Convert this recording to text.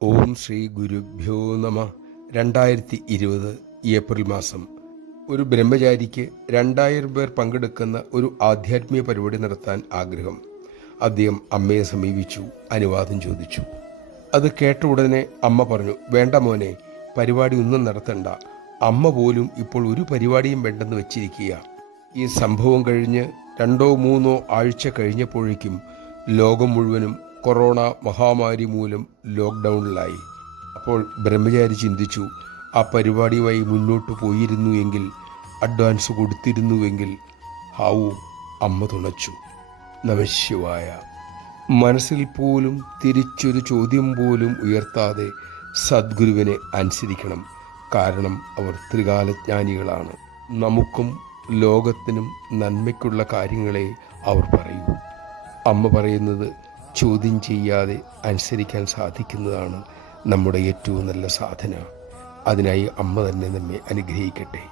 ഓം ശ്രീ ഗുരുഭ്യോ നമ. 2020 ഏപ്രിൽ മാസം. ഒരു ബ്രഹ്മചാരിക്ക് 2000 പേർ പങ്കെടുക്കുന്ന ഒരു ആധ്യാത്മിക പരിപാടി നടത്താൻ ആഗ്രഹം. അദ്ദേഹം അമ്മയെ സമീപിച്ചു, അനുവാദം ചോദിച്ചു. അത് കേട്ട ഉടനെ അമ്മ പറഞ്ഞു, വേണ്ട മോനെ, പരിപാടി ഒന്നും നടത്തണ്ട. അമ്മ പോലും ഇപ്പോൾ ഒരു പരിപാടിയും വേണ്ടെന്ന് വെച്ചിരിക്കുക. ഈ സംഭവം കഴിഞ്ഞ് 2-3 ആഴ്ച കഴിഞ്ഞപ്പോഴേക്കും ലോകം മുഴുവനും കൊറോണ മഹാമാരി മൂലം ലോക്ക്ഡൗണിലായി. അപ്പോൾ ബ്രഹ്മചാരി ചിന്തിച്ചു, ആ പരിപാടിയുമായി മുന്നോട്ട് പോയിരുന്നു എങ്കിൽ, അഡ്വാൻസ് കൊടുത്തിരുന്നുവെങ്കിൽ. ഹാവൂ, അമ്മ തുണച്ചു. നമഃശിവായ. മനസ്സിൽ പോലും തിരിച്ചൊരു ചോദ്യം പോലും ഉയർത്താതെ സദ്ഗുരുവിനെ അനുസരിക്കണം. കാരണം അവർ ത്രികാലജ്ഞാനികളാണ്. നമുക്കും ലോകത്തിനും നന്മയ്ക്കുള്ള കാര്യങ്ങളെ അവർ പറയൂ. അമ്മ പറയുന്നത് ചോദ്യം ചെയ്യാതെ അനുസരിക്കാൻ സാധിക്കുന്നതാണ് നമ്മുടെ ഏറ്റവും നല്ല സാധന. അതിനായി അമ്മ തന്നെ നമ്മെ അനുഗ്രഹിക്കട്ടെ.